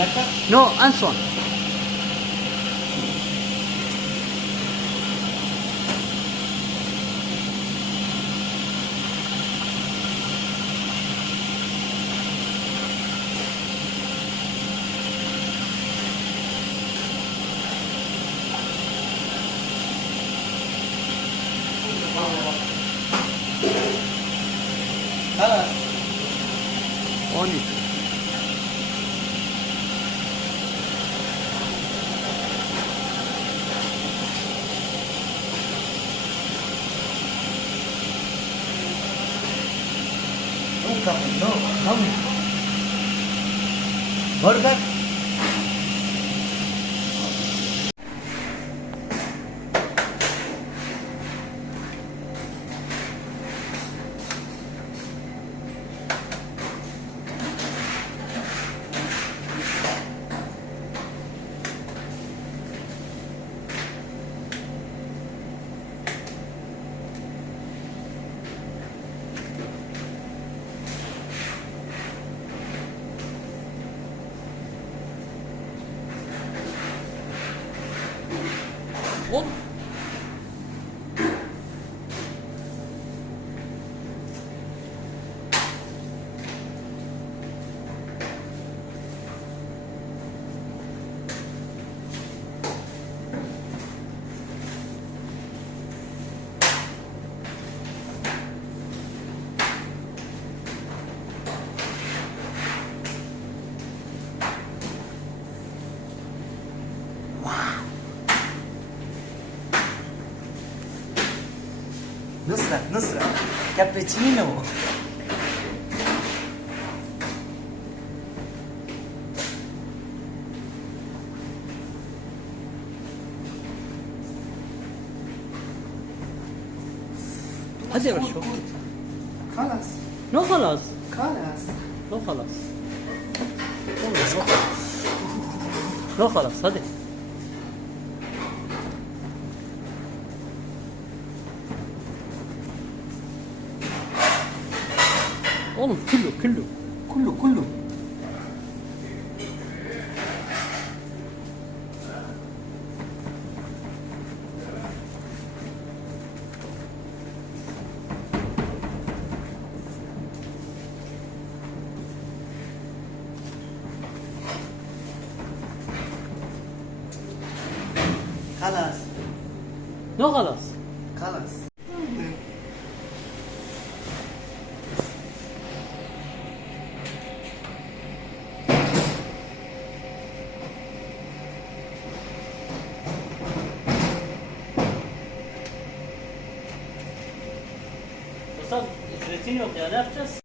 عندك؟ No, and so on. خلاص. 12. No problem, no. Come. Burger. Oğlum. Nusrat. Cappuccino. هذا يا باشا. خلاص. No خلاص. خلاص. No خلاص. No خلاص hadi. Oğlum كله. كله. خلاص. No خلاص. خلاص. Usta ücretin yok ya, ne yapacağız?